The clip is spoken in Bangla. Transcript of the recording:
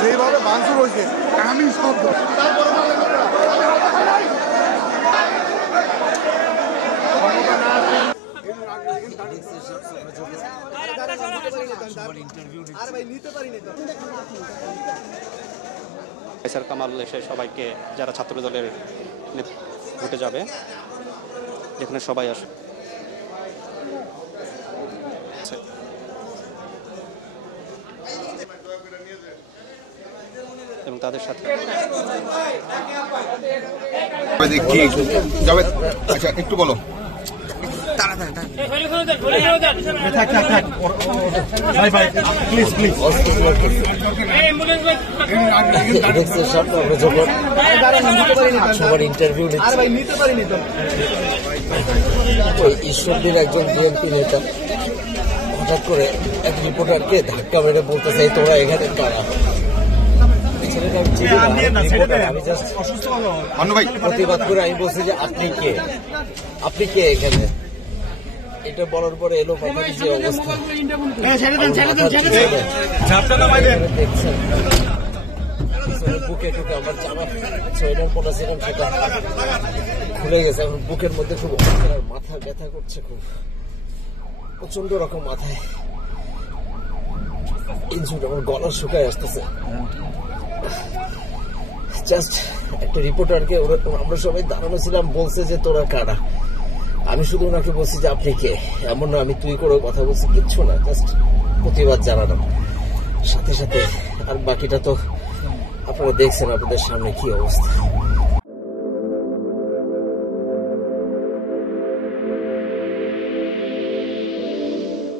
যেভাবে ভাঙচুর হয়েছে আমি শব্দ স্যার কামাল এসে সবাইকে যারা ছাত্র দলের ভোটে যাবে যেখানে সবাই আসে এবং তাদের সাথে আচ্ছা একটু বলো ঈশ্বরদীর একজন বিএনপি নেতা হঠাৎ করে এক রিপোর্টারকে ধাক্কা মেরে বলতে চাই তোরা এখানে কারা। আমি জাস্ট প্রতিবাদ করে আমি বলছি যে আপনি কে এখানে, এটা বলার পরে এলো পাখির যে অবস্থা দেখছেন বুকে টুকে আমার জামা সোয়েটার পরা ছিলাম সেটা খুলে গেছে, এখন বুকের মধ্যে খুব মাথা ব্যথা করছে, খুব প্রচন্ড রকম মাথায় ইনজুরি, আমার গলা শুকায় আসতেছে। জাস্ট একটা রিপোর্টারকে আমরা সবাই দাঁড়ানো ছিলাম, বলছে যে তোরা কারা, আমি শুধু ওনাকে বলছি যে আপনি কে, এমন না আমি তুই করে কথা বলছি, কিচ্ছু না, জাস্ট প্রতিবাদ জানালাম সাথে সাথে। আর বাকিটা তো আপনারা দেখছেন আপনাদের সামনে কি অবস্থা।